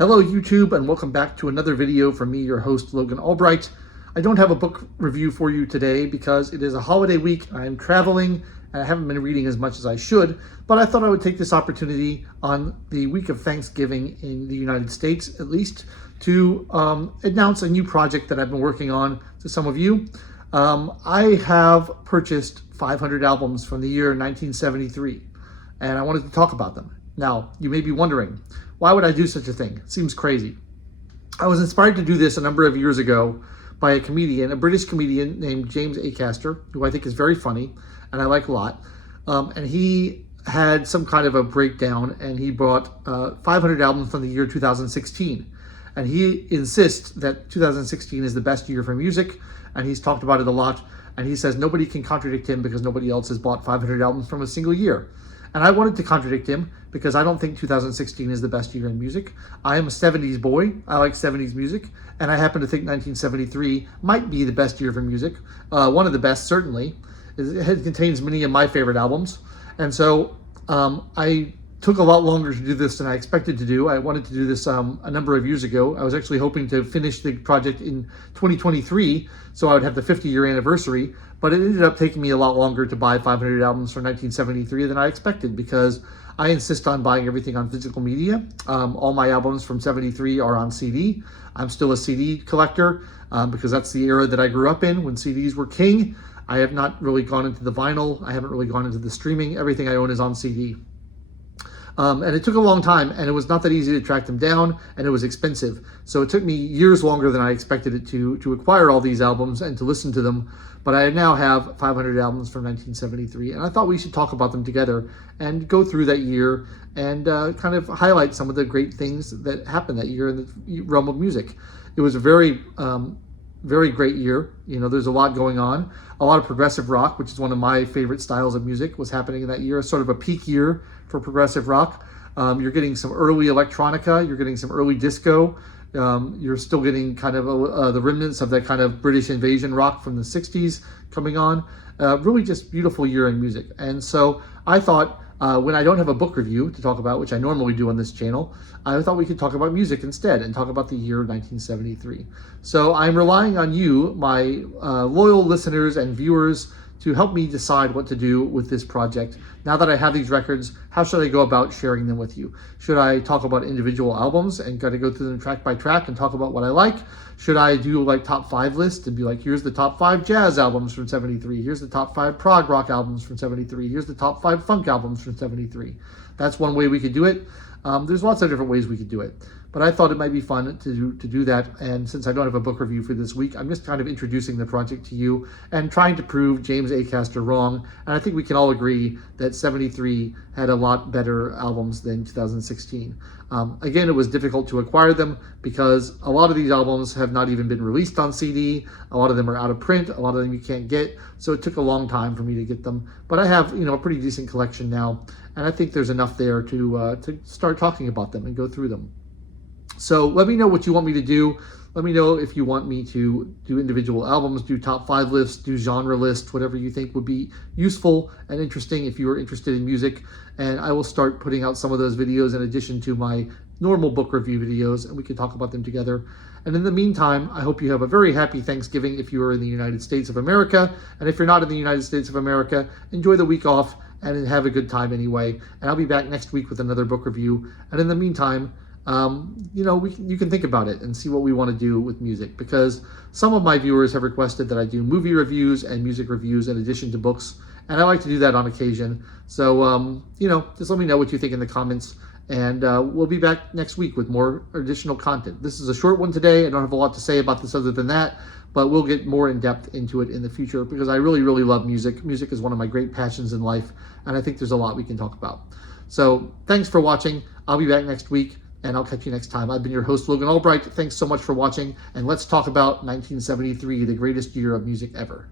Hello YouTube, and welcome back to another video from me, your host Logan Albright. I don't have a book review for you today because it is a holiday week. I am traveling and I haven't been reading as much as I should, but I thought I would take this opportunity on the week of Thanksgiving in the United States, at least, to announce a new project that I've been working on to some of you. I have purchased 500 albums from the year 1973, and I wanted to talk about them. Now, you may be wondering, why would I do such a thing? It seems crazy. I was inspired to do this a number of years ago by a comedian, a British comedian named James Acaster, who I think is very funny and I like a lot. And he had some kind of a breakdown, and he bought 500 albums from the year 2016. And he insists that 2016 is the best year for music, and he's talked about it a lot. And he says nobody can contradict him because nobody else has bought 500 albums from a single year. And I wanted to contradict him because I don't think 2016 is the best year in music. I am a 70s boy. I like 70s music. And I happen to think 1973 might be the best year for music. One of the best, certainly. It contains many of my favorite albums. And so I took a lot longer to do this than I expected to do. I wanted to do this a number of years ago. I was actually hoping to finish the project in 2023, so I would have the 50-year anniversary, but it ended up taking me a lot longer to buy 500 albums from 1973 than I expected, because I insist on buying everything on physical media. All my albums from 73 are on CD. I'm still a CD collector because that's the era that I grew up in, when CDs were king. I have not really gone into the vinyl. I haven't really gone into the streaming. Everything I own is on CD. And it took a long time, and it was not that easy to track them down, and it was expensive. So it took me years longer than I expected it to acquire all these albums and to listen to them. But I now have 500 albums from 1973, and I thought we should talk about them together and go through that year and kind of highlight some of the great things that happened that year in the realm of music. It was a very great year. You know, there's a lot going on. A lot of progressive rock, which is one of my favorite styles of music, was happening in that year. Sort of a peak year for progressive rock. You're getting some early electronica. You're getting some early disco. You're still getting kind of the remnants of that kind of British invasion rock from the 60s coming on. Really just beautiful year in music. And so I thought, when I don't have a book review to talk about, which I normally do on this channel, I thought we could talk about music instead and talk about the year 1973. So I'm relying on you, my loyal listeners and viewers, to help me decide what to do with this project. Now that I have these records, how should I go about sharing them with you? Should I talk about individual albums and kind of go through them track by track and talk about what I like? Should I do like top 5 lists and be like, here's the top 5 jazz albums from 73, here's the top 5 prog rock albums from 73, here's the top 5 funk albums from 73. That's one way we could do it. There's lots of different ways we could do it, but I thought it might be fun to do that. And since I don't have a book review for this week, I'm just kind of introducing the project to you and trying to prove James Acaster wrong. And I think we can all agree that 73 had a lot better albums than 2016. Again, it was difficult to acquire them because a lot of these albums have not even been released on CD. A lot of them are out of print. A lot of them you can't get. So it took a long time for me to get them. But I have, a pretty decent collection now, and I think there's enough there to start talking about them and go through them. So let me know what you want me to do. Let me know if you want me to do individual albums, do top 5 lists, do genre lists, whatever you think would be useful and interesting if you are interested in music. And I will start putting out some of those videos in addition to my normal book review videos, and we can talk about them together. And in the meantime, I hope you have a very happy Thanksgiving if you are in the United States of America. And if you're not in the United States of America, enjoy the week off and have a good time anyway. And I'll be back next week with another book review. And in the meantime, you can think about it and see what we want to do with music, because some of my viewers have requested that I do movie reviews and music reviews in addition to books, and I like to do that on occasion. So, just let me know what you think in the comments, and we'll be back next week with more additional content. This is a short one today. I don't have a lot to say about this other than that, but we'll get more in depth into it in the future because I really, really love music. Music is one of my great passions in life, and I think there's a lot we can talk about. So thanks for watching. I'll be back next week, and I'll catch you next time. I've been your host, Logan Albright. Thanks so much for watching, and let's talk about 1973, the greatest year of music ever.